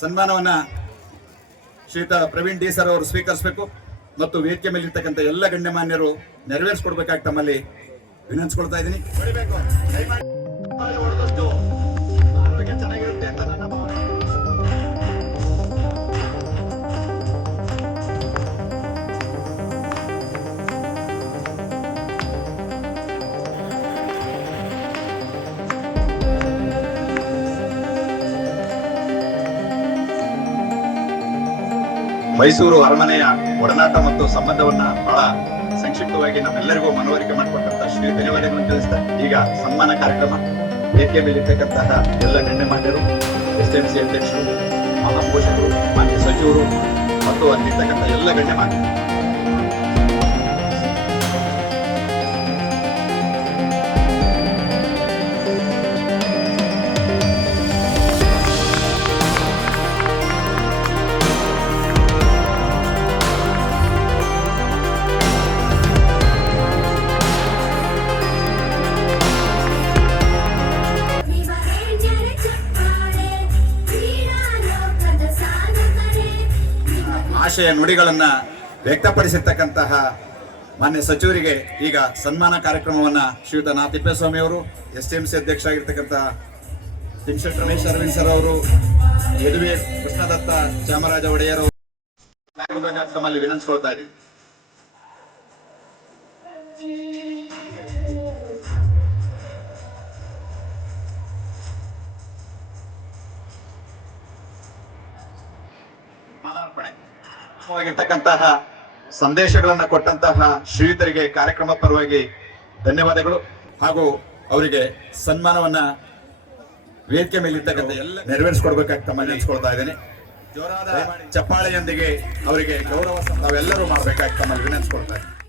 ಸನ್ಮಾನವನ್ನ ಶ್ರೀಯುತ Praveen D sir ಅವರು ಸ್ವೀಕರಿಸಬೇಕು ಮತ್ತು ವೇದಿಕೆ ಮೇಲೆ ಇರ್ತಕ್ಕಂಥ ಎಲ್ಲ ಗಣ್ಯಮಾನ್ಯರು ನೆರವೇರಿಸಿಕೊಡ್ಬೇಕಾಗಿ ತಮ್ಮಲ್ಲಿ ವಿನಂತಿಸ್ಕೊಳ್ತಾ ಇದ್ದೀನಿ. ಚೆನ್ನಾಗಿರುತ್ತೆ ಅಂತ ನನ್ನ ಭಾವನೆ. ಮೈಸೂರು ಅರಮನೆಯ ಒಡನಾಟ ಮತ್ತು ಸಂಬಂಧವನ್ನ ಬಹಳ ಸಂಕ್ಷಿಪ್ತವಾಗಿ ನಮ್ಮೆಲ್ಲರಿಗೂ ಮನವರಿಕೆ ಮಾಡಿಕೊಟ್ಟಂತ ಶ್ರೀ ಧನ್ಯವಾದಗಳನ್ನು ತಿಳಿಸ್ತಾ ಈಗ ಸನ್ಮಾನ ಕಾರ್ಯಕ್ರಮ ವೇದಿಕೆ ಮೇಲಿರ್ತಕ್ಕಂತಹ ಎಲ್ಲ ಗಣ್ಯಮಾನ್ಯರು, SMC ಅಧ್ಯಕ್ಷರು, ಮಹಾಪೋಷಕರು, ಮಾನ್ಯ ಸಚಿವರು ಮತ್ತು ಅಲ್ಲಿರ್ತಕ್ಕಂಥ ಎಲ್ಲ ಗಣ್ಯಮಾನ್ಯರು ಆಶಯ ನುಡಿಗಳನ್ನ ವ್ಯಕ್ತಪಡಿಸಿರ್ತಕ್ಕಂತಹ ಮಾನ್ಯ ಸಚಿವರಿಗೆ ಈಗ ಸನ್ಮಾನ ಕಾರ್ಯಕ್ರಮವನ್ನ ಶ್ರೀಯುತ ನಾ ತಿಪ್ಪೇಸ್ವಾಮಿ ಅವರು, SMC ಅಧ್ಯಕ್ಷ ಆಗಿರ್ತಕ್ಕಂಥ ತಿಮ್ಶೆಟ್ ರಮೇಶ್ ಅರವಿಂದ್ ಸರ್ ಅವರು, ಯದುವೆ ಕೃಷ್ಣದತ್ತ ಚಾಮರಾಜ ಒಡೆಯರ್ ಅವರು ತಮ್ಮಲ್ಲಿ ವಿನಂತಿಸ್ಕೊಳ್ತಾ ಇದ್ದೀವಿ. ವಾಗಿರ್ತಕ್ಕಂತಹ ಸಂದೇಶಗಳನ್ನ ಕೊಟ್ಟಂತಹ ಶ್ರೀಯುತರಿಗೆ ಕಾರ್ಯಕ್ರಮ ಪರವಾಗಿ ಧನ್ಯವಾದಗಳು ಹಾಗೂ ಅವರಿಗೆ ಸನ್ಮಾನವನ್ನ ವೇದಿಕೆ ಮೇಲಿರ್ತಕ್ಕಂಥ ಎಲ್ಲ ನೆರವೇರಿಸಿಕೊಡ್ಬೇಕಾಗಿ ತಮ್ಮಲ್ಲಿ ನೆನೆಸ್ಕೊಳ್ತಾ ಇದ್ದೇನೆ. ಜೋರಾದ ಚಪ್ಪಾಳೆಯೊಂದಿಗೆ ಅವರಿಗೆ ಗೌರವ ತಾವೆಲ್ಲರೂ ಮಾಡಬೇಕಾಗಿ ತಮ್ಮಲ್ಲಿ ವಿನಂತಿಸ್ಕೊಳ್ತಾ ಇದ್ದೀನಿ.